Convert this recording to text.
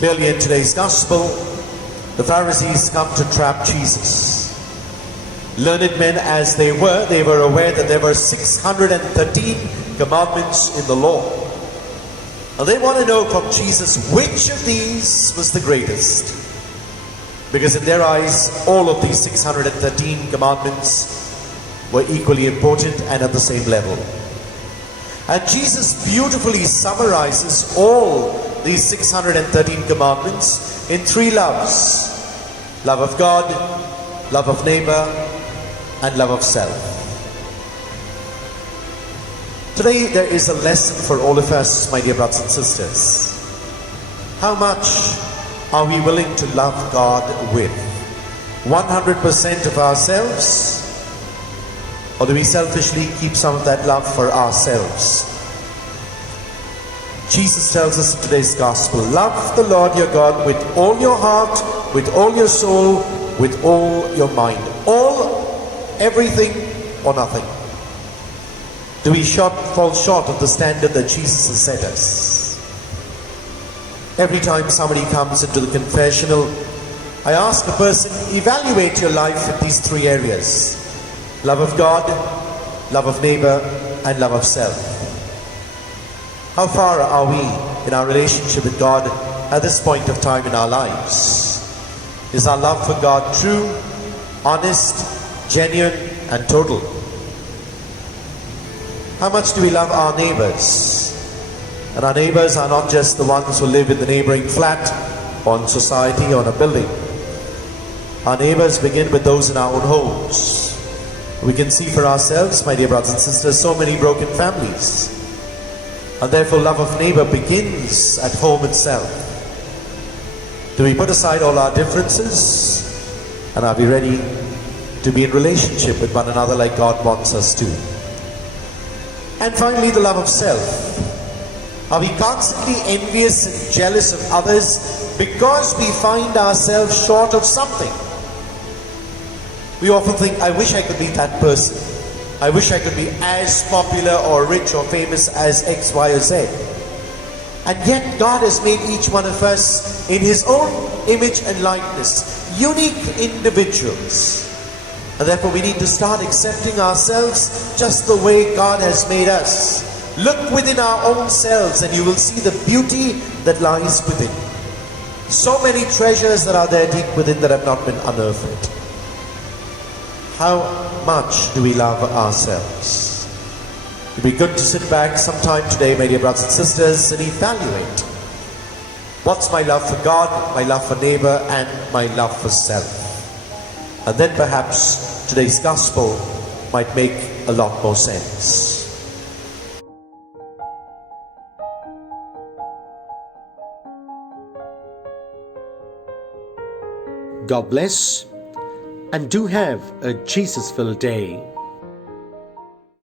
Clearly in today's gospel, the Pharisees come to trap Jesus. Learned men as they were aware that there were 613 commandments in the law. And they want to know from Jesus which of these was the greatest. Because in their eyes, all of these 613 commandments were equally important and at the same level. And Jesus beautifully summarizes all these 613 commandments in three loves: love of God, love of neighbor, and love of self. Today there is a lesson for all of us, my dear brothers and sisters. How much are we willing to love God with? 100% of ourselves? Or do we selfishly keep some of that love for ourselves? Jesus tells us in today's gospel, love the Lord your God with all your heart, with all your soul, with all your mind. All, everything, or nothing. Do we fall short of the standard that Jesus has set us? Every time somebody comes into the confessional, I ask the person, evaluate your life in these three areas: love of God, love of neighbor, and love of self. How far are we in our relationship with God at this point of time in our lives? Is our love for God true, honest, genuine, and total? How much do we love our neighbors? And our neighbors are not just the ones who live in the neighboring flat, or in society, or in a building. Our neighbors begin with those in our own homes. We can see for ourselves, my dear brothers and sisters, so many broken families. And therefore love of neighbor begins at home itself. Do we put aside all our differences? And are we ready to be in relationship with one another like God wants us to? And finally, the love of self. Are we constantly envious and jealous of others because we find ourselves short of something? We often think, I wish I could be that person. I wish I could be as popular or rich or famous as X, Y, or Z. And yet God has made each one of us in His own image and likeness, unique individuals. And therefore we need to start accepting ourselves just the way God has made us. Look within our own selves and you will see the beauty that lies within. So many treasures that are there deep within that have not been unearthed. How much do we love ourselves? It would be good to sit back sometime today, my dear brothers and sisters, and evaluate. What's my love for God, my love for neighbor, and my love for self? And then perhaps today's gospel might make a lot more sense. God bless, and do have a Jesus-filled day.